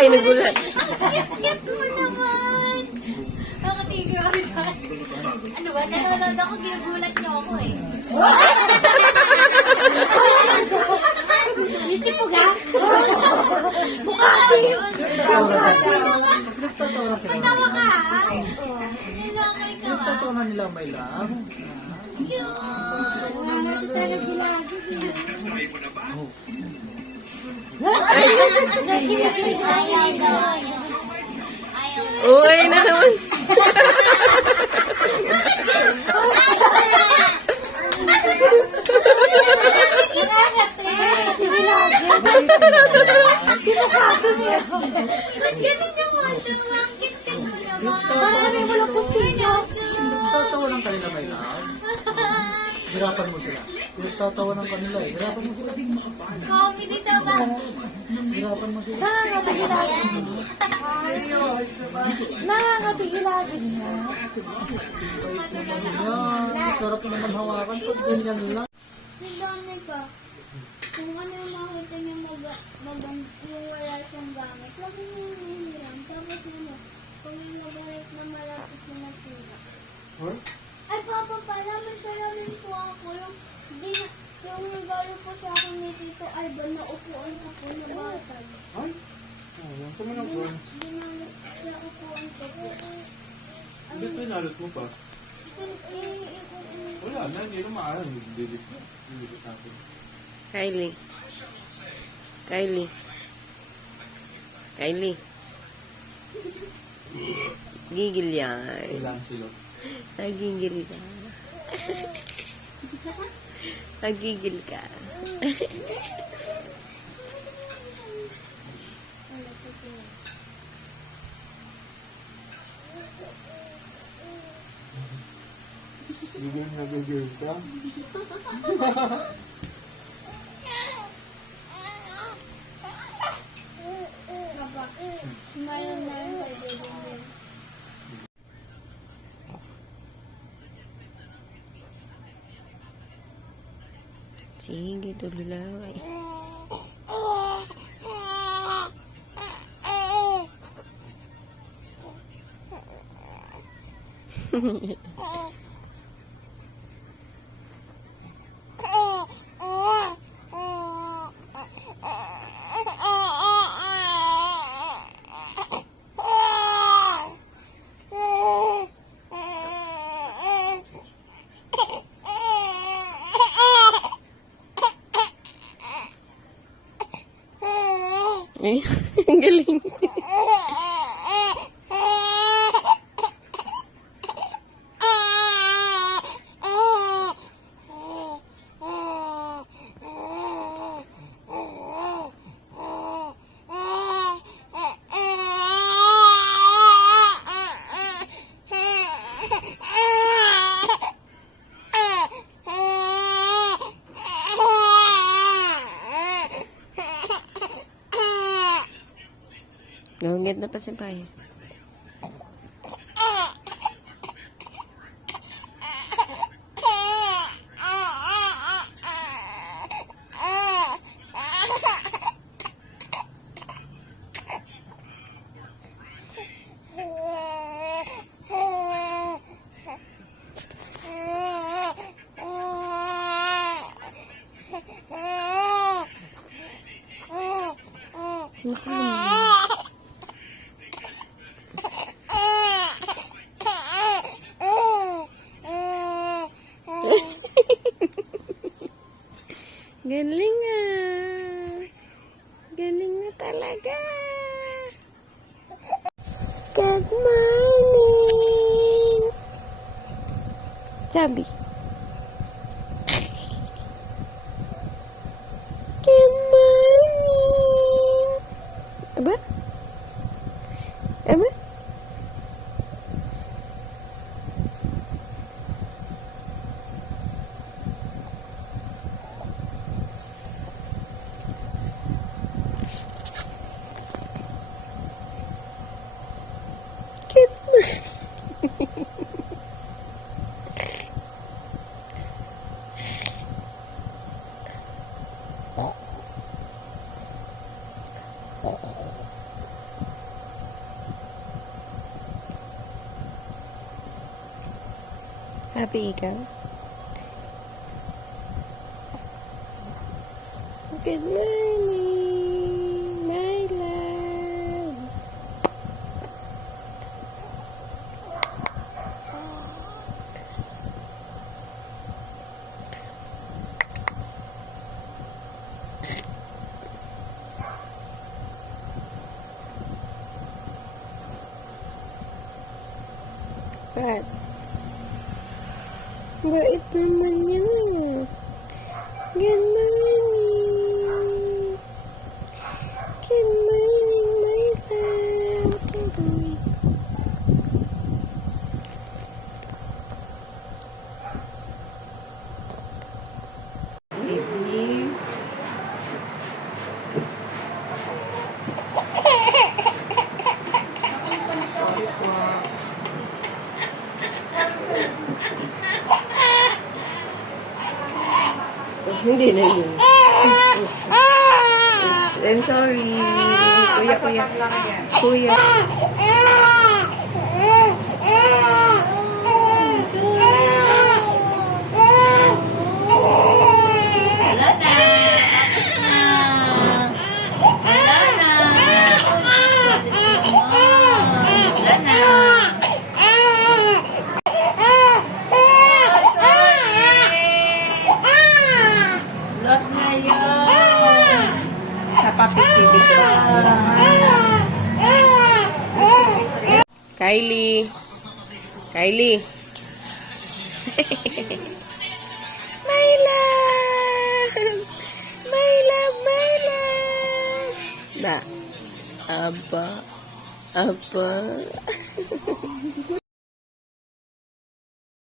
Ay, nagulat. Get mo naman! Nakatigil ako sa ano ba? Nanonood ako, ginugulat niyo ako eh. Isip mo ga? Bukasi! Patawa ka ha? Nilangay ka ba? Totoo na nila may love. Uy, na naman. Sinakaso niya. Ganun yung wasan lang. Kintin ko naman. Parang may walang pustina. Totoo ng kanila may love. Hirapan mo sila. Totoo ng kanila eh. Hirapan mo sila. Comedy to ba? Hirapan mo sila. Nakakatigilagin niya. Yan. Sarap naman hawakan. Pag ganyan lang. Nandami ka. Kung ano yung makita niyo yung wala siyang gamit, lagi niyo yung hinihiram. Tapos ano, kung yung magalit na malapit na nasira. Huh? Ay, Papa, pala, may salamin po ako. Yung nagalo po sa akin ni Tito Ivan na upuan ako na basag. Ay? Ayan. Saan mo na po? Ginamit sa upuan ko po. Hindi pinalot mo pa. Wala na. Hindi na maalam. Dilit natin. Kylie. Kylie. Kylie. Gigil yan. Kailangan sila. Nagigil ka. Nagigil ka. Gigil na gigil ka? Papa, smile na yung kay Baby. Sige, tuloy lang. Ay. Ay, ang galing. Gawin na pa si Pai. Galing ah. Galing na talaga. Good morning. Sabi. Good morning. Aba? Aba? Happy ikaw? Good morning, my love. What? Bait naman yan. Good morning. Good morning, my love. Good morning. Baby. Hindi na yun. I'm sorry. Kuya. Kuya. Wala na. Tapos na. Wala na. Wala na. Lost na yun. Kapatid si Bito. Kylie. My love. My love. Na. Apa.